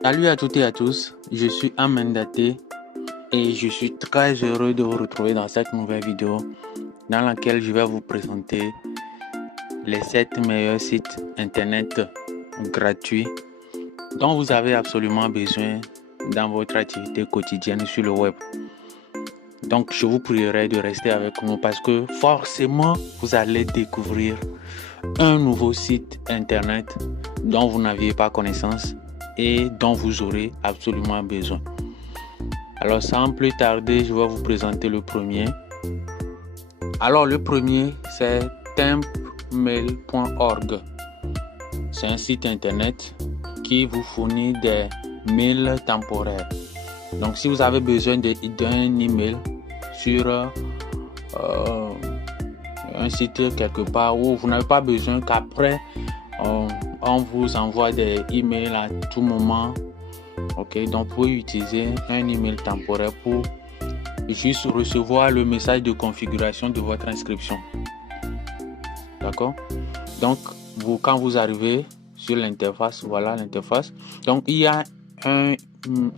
Salut à toutes et à tous, je suis Amendaté et je suis très heureux de vous retrouver dans cette nouvelle vidéo dans laquelle je vais vous présenter les 7 meilleurs sites internet gratuits dont vous avez absolument besoin dans votre activité quotidienne sur le web. Donc je vous prierai de rester avec nous parce que forcément vous allez découvrir un nouveau site internet dont vous n'aviez pas connaissance et dont vous aurez absolument besoin. Alors sans plus tarder, je vais vous présenter le premier. Alors le premier, c'est tempmail.org. C'est un site internet qui vous fournit des mails temporaires. Donc si vous avez besoin d'un email sur un site quelque part où vous n'avez pas besoin qu'après on vous envoie des emails à tout moment. Ok, donc vous pouvez utiliser un email temporaire pour juste recevoir le message de configuration de votre inscription. D'accord? Donc quand vous arrivez sur l'interface, voilà l'interface. Donc il y a un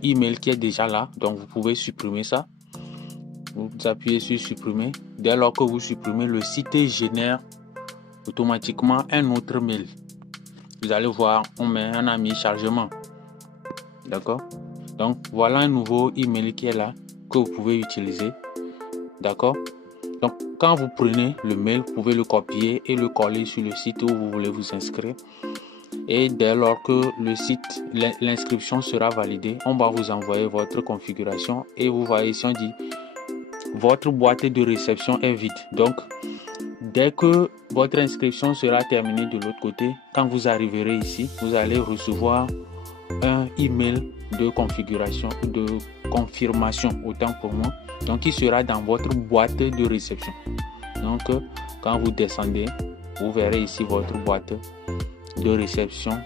email qui est déjà là, donc vous pouvez supprimer ça. Vous appuyez sur supprimer. Dès lors que vous supprimez, le site génère automatiquement un autre mail. Vous allez voir, on met un ami chargement. D'accord? Donc voilà un nouveau email qui est là, que vous pouvez utiliser. D'accord? Donc quand vous prenez le mail, vous pouvez le copier et le coller sur le site où vous voulez vous inscrire. Et dès lors que le site, l'inscription sera validée, on va vous envoyer votre configuration et vous voyez ici on dit votre boîte de réception est vide. Donc dès que votre inscription sera terminée de l'autre côté, quand vous arriverez ici, vous allez recevoir un email de configuration, de confirmation autant pour moi. Donc il sera dans votre boîte de réception. Donc quand vous descendez, vous verrez ici votre boîte de réception,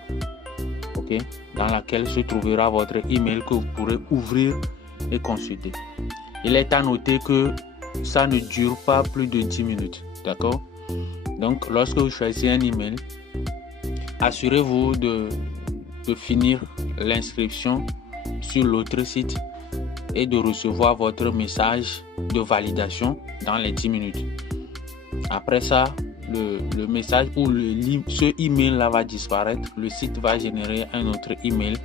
ok, dans laquelle se trouvera votre email que vous pourrez ouvrir et consulter. Il est à noter que ça ne dure pas plus de 10 minutes, d'accord? Donc lorsque vous choisissez un email, assurez-vous de finir l'inscription sur l'autre site et de recevoir votre message de validation dans les 10 minutes. Après ça, le message ou ce email là va disparaître. Le site va générer un autre email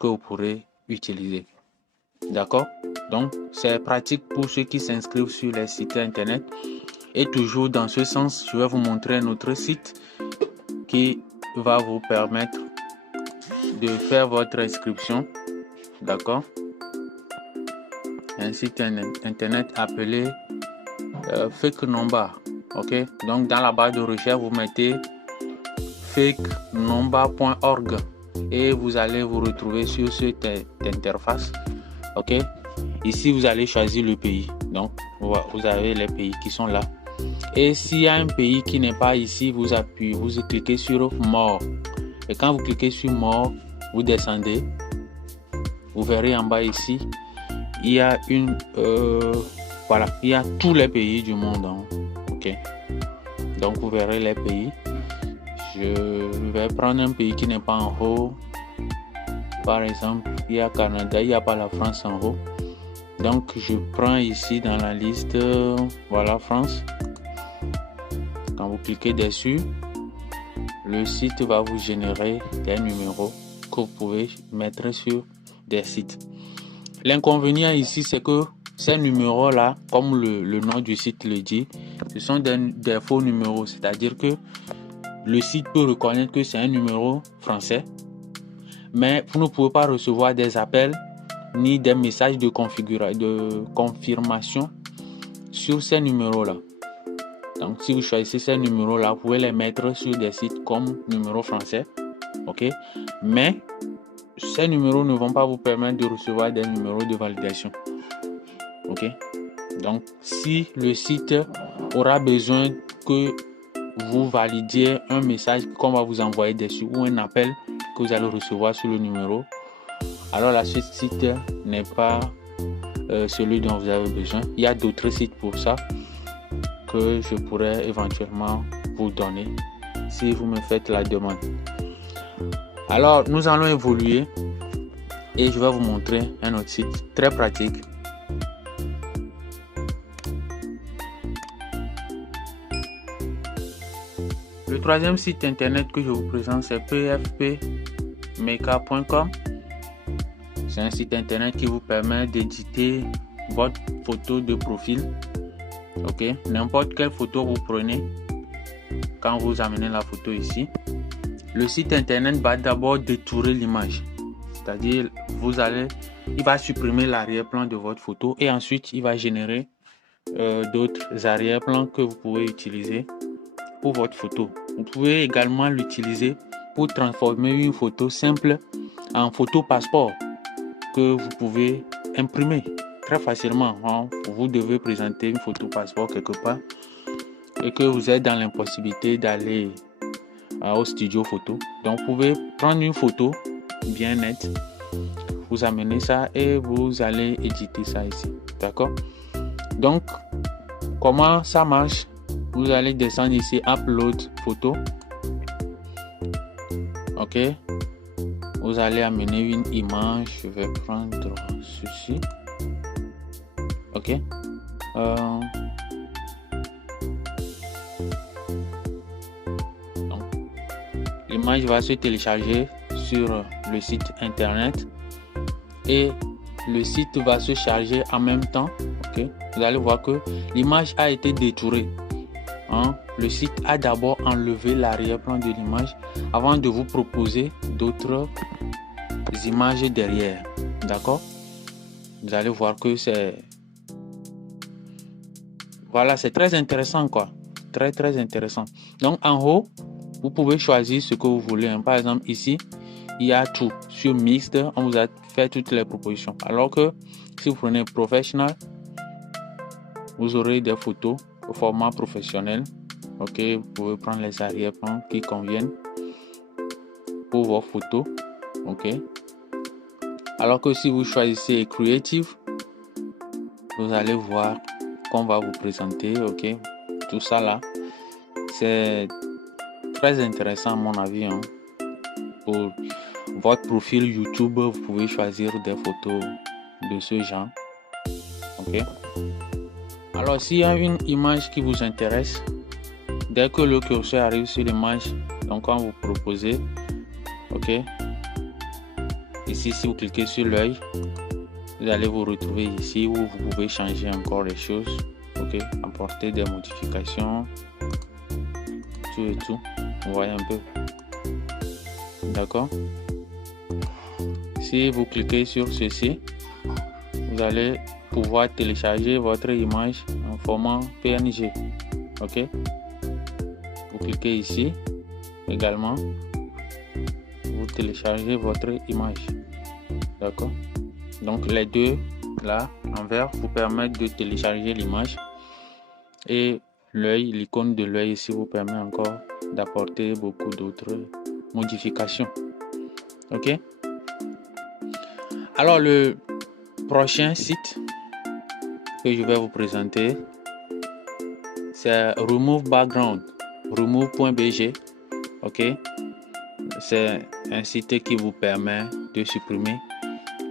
que vous pourrez utiliser. D'accord? Donc, c'est pratique pour ceux qui s'inscrivent sur les sites internet. Et toujours dans ce sens, je vais vous montrer un autre site qui va vous permettre de faire votre inscription. D'accord? Un site internet appelé Fake Number. Ok? Donc dans la barre de recherche, vous mettez fakenumber.org et vous allez vous retrouver sur cette interface. Ok? Ici, vous allez choisir le pays. Donc, vous avez les pays qui sont là. Et s'il y a un pays qui n'est pas ici, vous appuyez, vous cliquez sur More. Et quand vous cliquez sur More, vous descendez. Vous verrez en bas ici, il y a voilà, il y a tous les pays du monde. Hein. Ok. Donc vous verrez les pays. Je vais prendre un pays qui n'est pas en haut. Par exemple, il y a Canada, il n'y a pas la France en haut. Donc je prends ici dans la liste, voilà France. Quand vous cliquez dessus, le site va vous générer des numéros que vous pouvez mettre sur des sites. L'inconvénient ici, c'est que ces numéros-là, comme le nom du site le dit, ce sont des faux numéros. C'est-à-dire que le site peut reconnaître que c'est un numéro français, mais vous ne pouvez pas recevoir des appels ni des messages de confirmation sur ces numéros-là. Donc, si vous choisissez ces numéros-là, vous pouvez les mettre sur des sites comme numéro français. Ok? Mais ces numéros ne vont pas vous permettre de recevoir des numéros de validation. Ok? Donc, si le site aura besoin que vous validiez un message qu'on va vous envoyer dessus ou un appel que vous allez recevoir sur le numéro, alors là, ce site n'est pas celui dont vous avez besoin. Il y a d'autres sites pour ça que je pourrais éventuellement vous donner si vous me faites la demande. Alors, nous allons évoluer Et je vais vous montrer un autre site très pratique. Le troisième site internet que je vous présente, c'est pfpmaker.com. C'est un site internet qui vous permet d'éditer votre photo de profil. Ok, n'importe quelle photo vous prenez, quand vous amenez la photo ici, le site internet va d'abord détourer l'image. C'est-à-dire, il va supprimer l'arrière-plan de votre photo et ensuite il va générer d'autres arrière-plans que vous pouvez utiliser pour votre photo. Vous pouvez également l'utiliser pour transformer une photo simple en photo passeport que vous pouvez imprimer très facilement. Vous devez présenter une photo passeport quelque part et que vous êtes dans l'impossibilité d'aller au studio photo. Donc vous pouvez prendre une photo bien nette, vous amenez ça et vous allez éditer ça ici. D'accord? Donc comment ça marche? Vous allez descendre ici, upload photo. Ok, vous allez amener une image. Je vais prendre ceci. Ok, donc, l'image va se télécharger sur le site internet et le site va se charger en même temps. Ok, vous allez voir que l'image a été détourée. Le site a d'abord enlevé l'arrière-plan de l'image avant de vous proposer d'autres images derrière. D'accord? Vous allez voir que c'est très intéressant quoi. Très intéressant. Donc en haut, vous pouvez choisir ce que vous voulez. Par exemple ici, il y a tout. Sur Mixed, on vous a fait toutes les propositions. Alors que si vous prenez Professional, vous aurez des photos au format professionnel. Ok, vous pouvez prendre les arrière-plans qui conviennent pour vos photos. Ok, alors que si vous choisissez Creative, vous allez voir qu'on va vous présenter. Ok, tout ça là, c'est très intéressant à mon avis. Pour votre profil YouTube, vous pouvez choisir des photos de ce genre. Ok. Alors, s'il y a une image qui vous intéresse, dès que le curseur arrive sur l'image, donc quand vous proposez, ok, ici, si vous cliquez sur l'œil, vous allez vous retrouver ici où vous pouvez changer encore les choses, ok, apporter des modifications, tout et tout. Vous voyez un peu, d'accord. Si vous cliquez sur ceci, vous allez pouvoir télécharger votre image en format PNG. Ok, vous cliquez ici également, vous téléchargez votre image. D'accord, donc les deux là en vert vous permettent de télécharger l'image et l'œil, l'icône de l'œil ici vous permet encore d'apporter beaucoup d'autres modifications. Ok, alors le prochain site que je vais vous présenter, c'est Remove Background, remove.bg. Ok, c'est un site qui vous permet de supprimer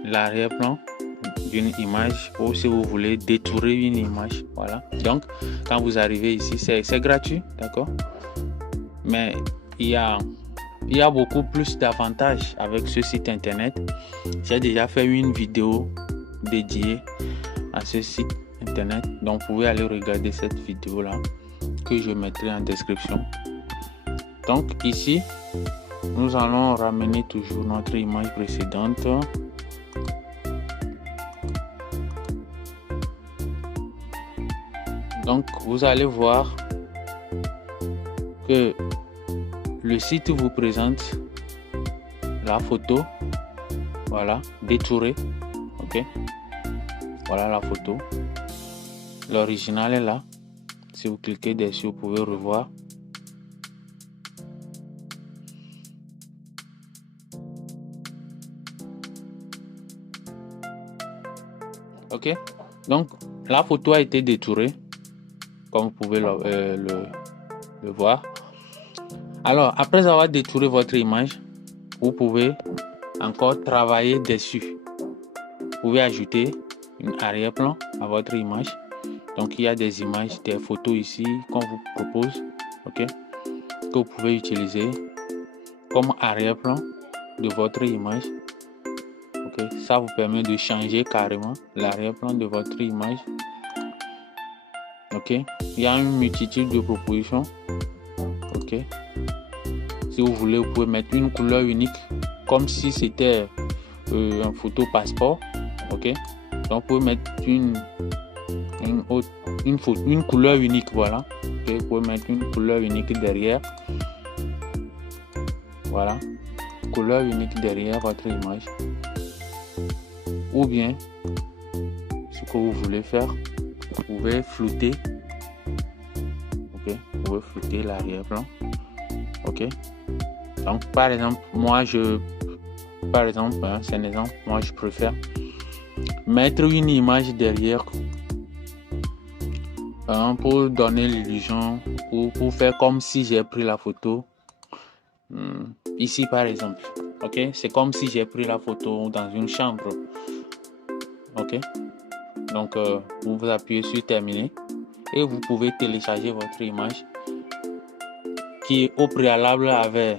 l'arrière-plan d'une image ou si vous voulez détourer une image. Voilà, donc quand vous arrivez ici, c'est gratuit, d'accord, mais il y a beaucoup plus d'avantages avec ce site internet. J'ai déjà fait une vidéo dédiée à ce site internet, donc vous pouvez aller regarder cette vidéo là que je mettrai en description. Donc ici nous allons ramener toujours notre image précédente. Donc vous allez voir que le site vous présente la photo, voilà, détourée. Ok, voilà la photo, l'original est là. Si vous cliquez dessus, vous pouvez revoir. Ok, donc la photo a été détourée comme vous pouvez le voir. Alors après avoir détouré votre image, vous pouvez encore travailler dessus. pouvez ajouter un arrière-plan à votre image. Donc il y a des images, des photos ici qu'on vous propose, ok, que vous pouvez utiliser comme arrière-plan de votre image. Ok, ça vous permet de changer carrément l'arrière-plan de votre image. Ok, il y a une multitude de propositions. Ok, si vous voulez, vous pouvez mettre une couleur unique comme si c'était un photo passeport. Ok, donc vous pouvez mettre une couleur unique. Voilà, okay. Vous pouvez mettre une couleur unique derrière. Voilà, couleur unique derrière votre image. Ou bien, ce que vous voulez faire, vous pouvez flouter. Ok, vous pouvez flouter l'arrière-plan. Ok, donc par exemple, c'est un exemple, moi je préfère mettre une image derrière pour donner l'illusion ou pour faire comme si j'ai pris la photo. Ici par exemple, ok, c'est comme si j'ai pris la photo dans une chambre. Ok, donc vous appuyez sur terminer et vous pouvez télécharger votre image qui au préalable avait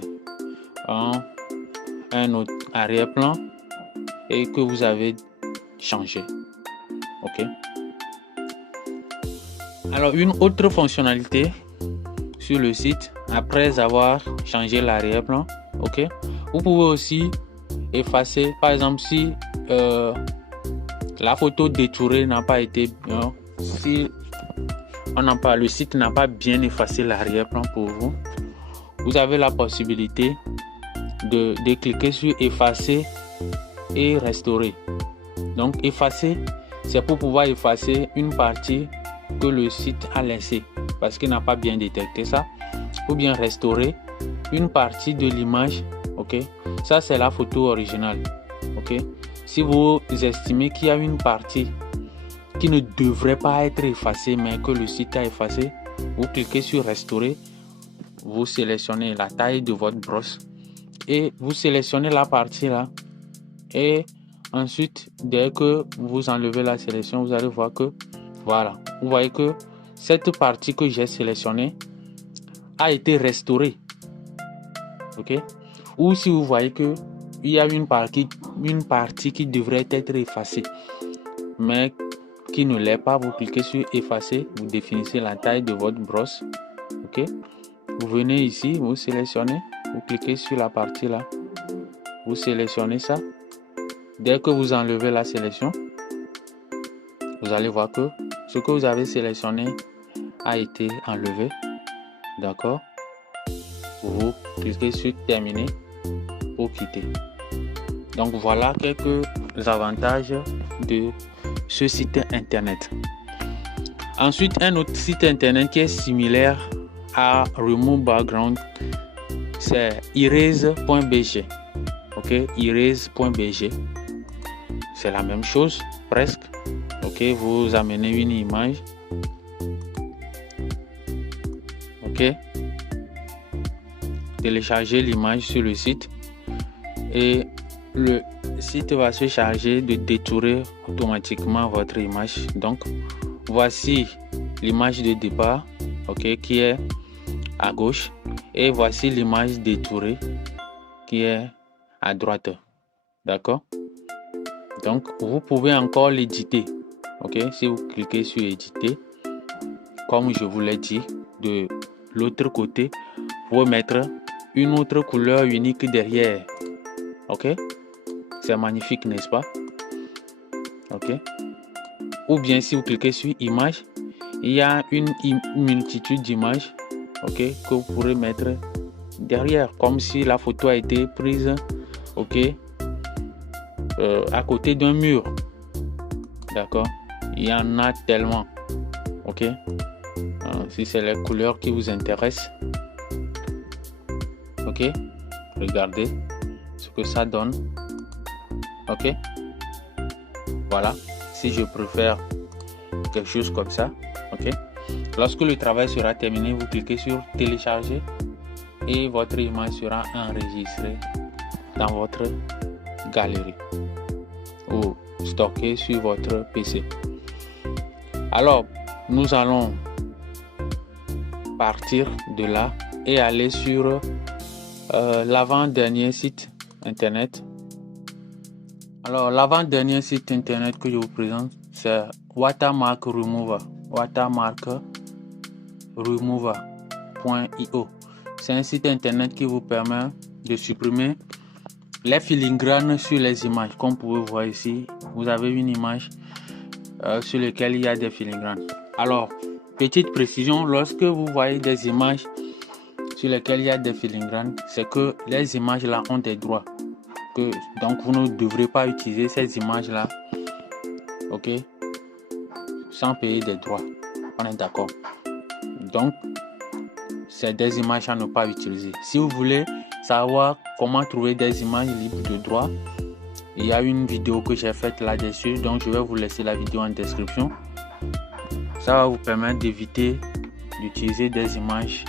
un autre arrière-plan et que vous avez changé. Ok, alors une autre fonctionnalité sur le site, après avoir changé l'arrière-plan, ok, vous pouvez aussi effacer, par exemple si la photo détourée n'a pas été si le site n'a pas bien effacé l'arrière-plan pour vous, vous avez la possibilité de cliquer sur effacer et restaurer. Donc effacer, c'est pour pouvoir effacer une partie que le site a laissée parce qu'il n'a pas bien détecté ça, ou bien restaurer une partie de l'image. Ok, ça c'est la photo originale. Ok, si vous estimez qu'il y a une partie qui ne devrait pas être effacée mais que le site a effacé, vous cliquez sur restaurer, vous sélectionnez la taille de votre brosse et vous sélectionnez la partie là, et ensuite dès que vous enlevez la sélection, vous allez voir que voilà, vous voyez que cette partie que j'ai sélectionnée a été restaurée. Ok, ou si vous voyez que il y a une partie qui devrait être effacée mais qui ne l'est pas, vous cliquez sur effacer, vous définissez la taille de votre brosse. Ok, vous venez ici, vous sélectionnez, vous cliquez sur la partie là, vous sélectionnez ça. Dès que vous enlevez la sélection, vous allez voir que ce que vous avez sélectionné a été enlevé. D'accord, vous cliquez sur terminer pour quitter. Donc voilà quelques avantages de ce site internet. Ensuite, un autre site internet qui est similaire à Remove Background, c'est erase.bg. Ok, erase.bg, c'est la même chose presque. Ok, vous amenez une image. Ok, téléchargez l'image sur le site et le site va se charger de détourer automatiquement votre image. Donc voici l'image de départ, ok, qui est à gauche, et voici l'image détourée qui est à droite. D'accord, donc vous pouvez encore l'éditer. Ok, si vous cliquez sur éditer, comme je vous l'ai dit, de l'autre côté, vous pouvez mettre une autre couleur unique derrière. Ok, c'est magnifique, n'est-ce pas? Ok, ou bien si vous cliquez sur image, il y a une multitude d'images, ok, que vous pourrez mettre derrière, comme si la photo a été prise, ok, à côté d'un mur. D'accord, il y en a tellement. Ok, si c'est les couleurs qui vous intéressent, ok, regardez ce que ça donne. Ok, voilà, si je préfère quelque chose comme ça. Ok, lorsque le travail sera terminé, vous cliquez sur télécharger et votre image sera enregistrée dans votre galerie ou stocker sur votre PC. Alors, nous allons partir de là et aller sur l'avant-dernier site internet. Alors, l'avant-dernier site internet que je vous présente, c'est Watermark Remover. Watermarkremover.io. C'est un site internet qui vous permet de supprimer les filigranes sur les images. Comme vous pouvez voir ici, vous avez une image sur laquelle il y a des filigranes. Alors, petite précision, lorsque vous voyez des images sur lesquelles il y a des filigranes, c'est que les images là ont des droits. Donc vous ne devrez pas utiliser ces images là, ok, sans payer des droits. On est d'accord? Donc c'est des images à ne pas utiliser. Si vous voulez savoir comment trouver des images libres de droit, il y a une vidéo que j'ai faite là-dessus, donc je vais vous laisser la vidéo en description. Ça va vous permettre d'éviter d'utiliser des images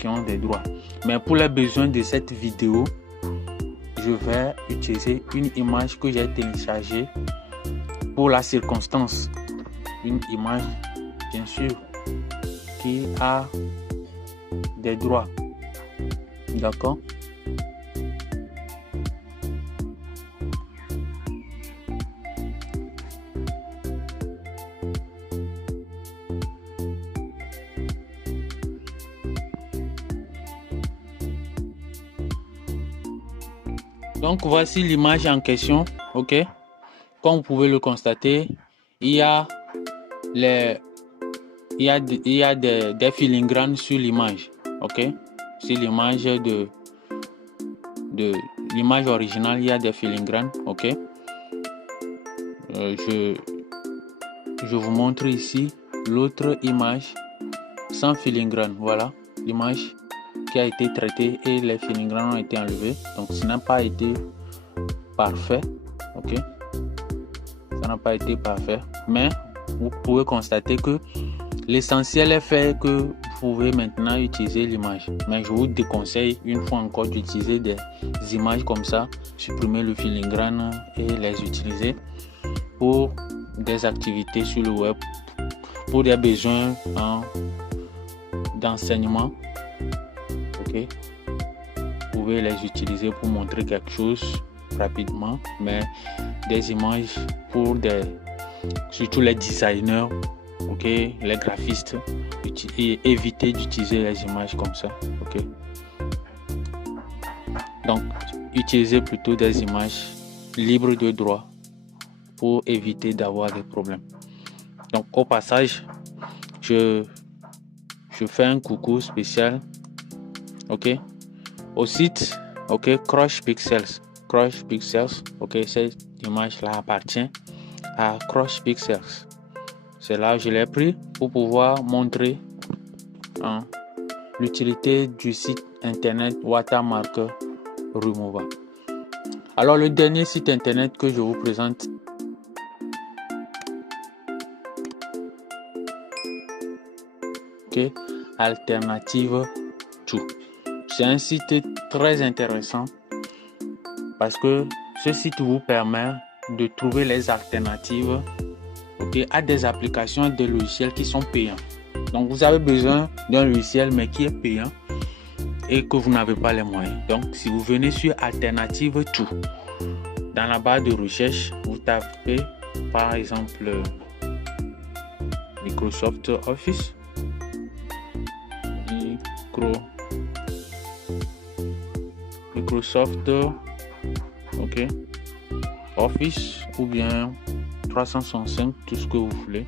qui ont des droits. Mais pour les besoins de cette vidéo, je vais utiliser une image que j'ai téléchargée pour la circonstance. Une image, bien sûr, qui a des droits. D'accord? Donc voici l'image en question, ok. Comme vous pouvez le constater, il y a des filigranes sur l'image, ok. Sur l'image de l'image originale, il y a des filigranes, ok. Je vous montre ici l'autre image sans filigrane. Voilà l'image qui a été traité et les filigranes ont été enlevés. Donc ça n'a pas été parfait, ok. Ça n'a pas été parfait, mais vous pouvez constater que l'essentiel est fait, que vous pouvez maintenant utiliser l'image. Mais je vous déconseille une fois encore d'utiliser des images comme ça, supprimer le filigrane et les utiliser pour des activités sur le web, pour des besoins d'enseignement. Okay. Vous pouvez les utiliser pour montrer quelque chose rapidement, mais des images pour surtout les designers, ok, les graphistes, et éviter d'utiliser les images comme ça, ok. Donc utilisez plutôt des images libres de droit pour éviter d'avoir des problèmes. Donc au passage, je fais un coucou spécial, ok, au site, ok, Crush Pixels, ok. Cette image là appartient à Crush Pixels. C'est là que je l'ai pris pour pouvoir montrer l'utilité du site internet Watermark Remover. Alors le dernier site internet que je vous présente, ok, Alternative To. C'est un site très intéressant parce que ce site vous permet de trouver les alternatives, okay, à des applications, des logiciels qui sont payants. Donc vous avez besoin d'un logiciel mais qui est payant et que vous n'avez pas les moyens. Donc si vous venez sur Alternative To, dans la barre de recherche, vous tapez par exemple Microsoft Office, Microsoft, ok, Office, ou bien 365, tout ce que vous voulez,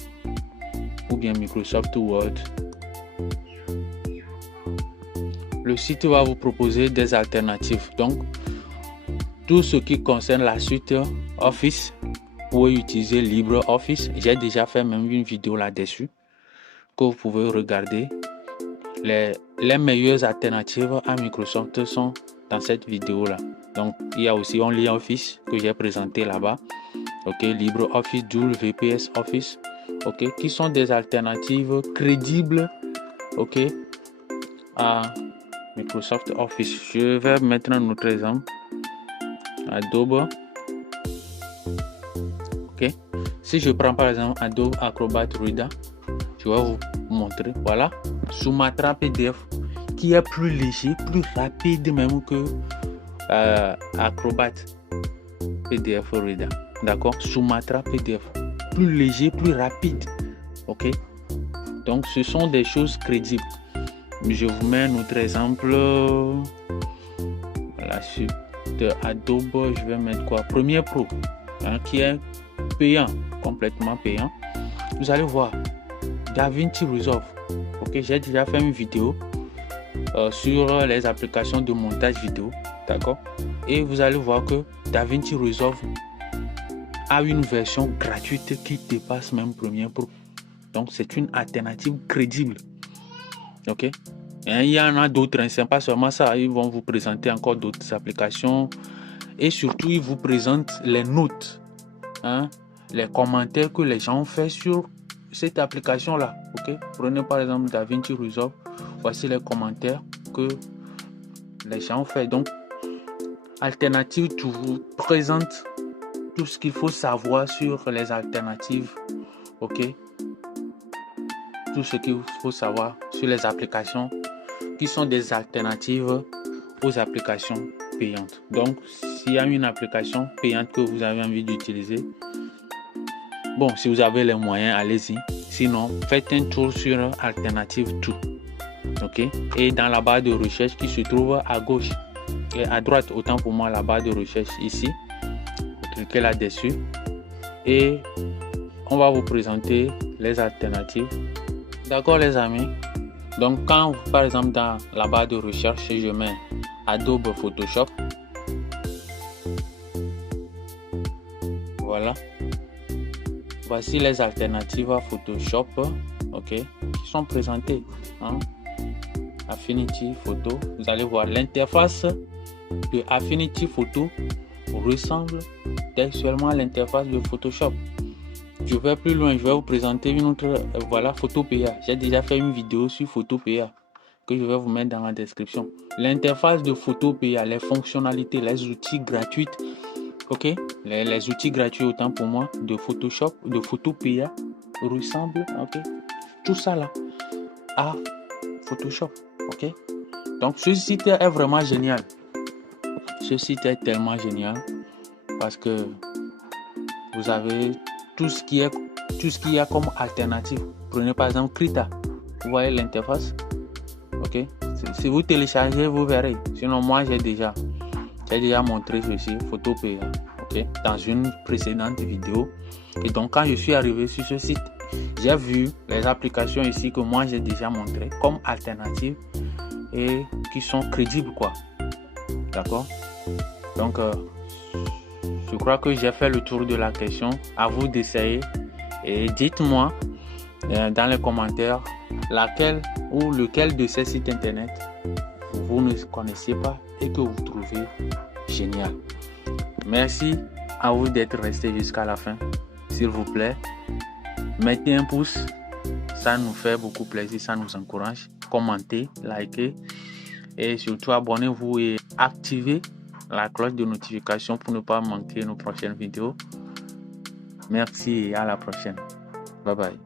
ou bien Microsoft Word. Le site va vous proposer des alternatives. Donc tout ce qui concerne la suite Office, vous pouvez utiliser LibreOffice. J'ai déjà fait même une vidéo là-dessus que vous pouvez regarder. Les meilleures alternatives à Microsoft sont dans cette vidéo là. Donc il y a aussi OnlyOffice que j'ai présenté là-bas, ok, LibreOffice, WPS Office, ok, qui sont des alternatives crédibles, ok, à Microsoft Office. Je vais mettre un autre exemple, Adobe, ok, Si je prends par exemple Adobe Acrobat Reader, je vais vous montrer. Voilà, Sumatra PDF qui est plus léger, plus rapide même que Acrobat PDF Reader. D'accord, Sumatra PDF, plus léger, plus rapide. Ok, donc ce sont des choses crédibles. Je vous mets un autre exemple. Voilà, sur de Adobe, je vais mettre quoi? Premiere Pro, qui est payant, complètement payant. Vous allez voir DaVinci Resolve. Ok, j'ai déjà fait une vidéo sur les applications de montage vidéo, d'accord, et vous allez voir que DaVinci Resolve a une version gratuite qui dépasse même Premiere Pro. Donc c'est une alternative crédible. Ok, et il y en a d'autres, c'est pas seulement ça, ils vont vous présenter encore d'autres applications et surtout ils vous présentent les notes, les commentaires que les gens ont fait sur cette application là. Ok, prenez par exemple DaVinci Resolve, voici les commentaires que les gens ont fait. Donc Alternative vous présente tout ce qu'il faut savoir sur les alternatives. Ok, tout ce qu'il faut savoir sur les applications qui sont des alternatives aux applications payantes. Donc s'il y a une application payante que vous avez envie d'utiliser, bon, si vous avez les moyens, allez-y. Sinon, faites un tour sur Alternative Tout. Ok, et dans la barre de recherche qui se trouve à gauche et à droite, autant pour moi, la barre de recherche ici, vous cliquez là-dessus et on va vous présenter les alternatives. D'accord les amis, donc quand par exemple dans la barre de recherche je mets Adobe Photoshop, voilà, voici les alternatives à Photoshop, ok, qui sont présentées. Affinity Photo, vous allez voir l'interface de Affinity Photo ressemble textuellement à l'interface de Photoshop. Je vais plus loin, je vais vous présenter une autre, voilà, Photopea. J'ai déjà fait une vidéo sur Photopea que je vais vous mettre dans la description. L'interface de Photopea, les fonctionnalités, les outils gratuits, ok, les outils gratuits autant pour moi de Photoshop, de Photopea ressemblent, ok, tout ça là à Photoshop. Ok, donc ce site est vraiment génial. Ce site est tellement génial parce que vous avez tout ce qui y a comme alternative. Prenez par exemple Krita, vous voyez l'interface. Ok, si vous téléchargez vous verrez. Sinon moi j'ai déjà montré ceci, Photopea, ok, dans une précédente vidéo. Et donc quand je suis arrivé sur ce site, j'ai vu les applications ici que moi j'ai déjà montré comme alternative et qui sont crédibles quoi. D'accord, donc je crois que j'ai fait le tour de la question. À vous d'essayer et dites-moi dans les commentaires laquelle ou lequel de ces sites internet vous ne connaissiez pas et que vous trouvez génial. Merci à vous d'être resté jusqu'à la fin. S'il vous plaît, mettez un pouce, ça nous fait beaucoup plaisir, ça nous encourage. Commentez, likez et surtout abonnez-vous et activez la cloche de notification pour ne pas manquer nos prochaines vidéos. Merci et à la prochaine. Bye bye.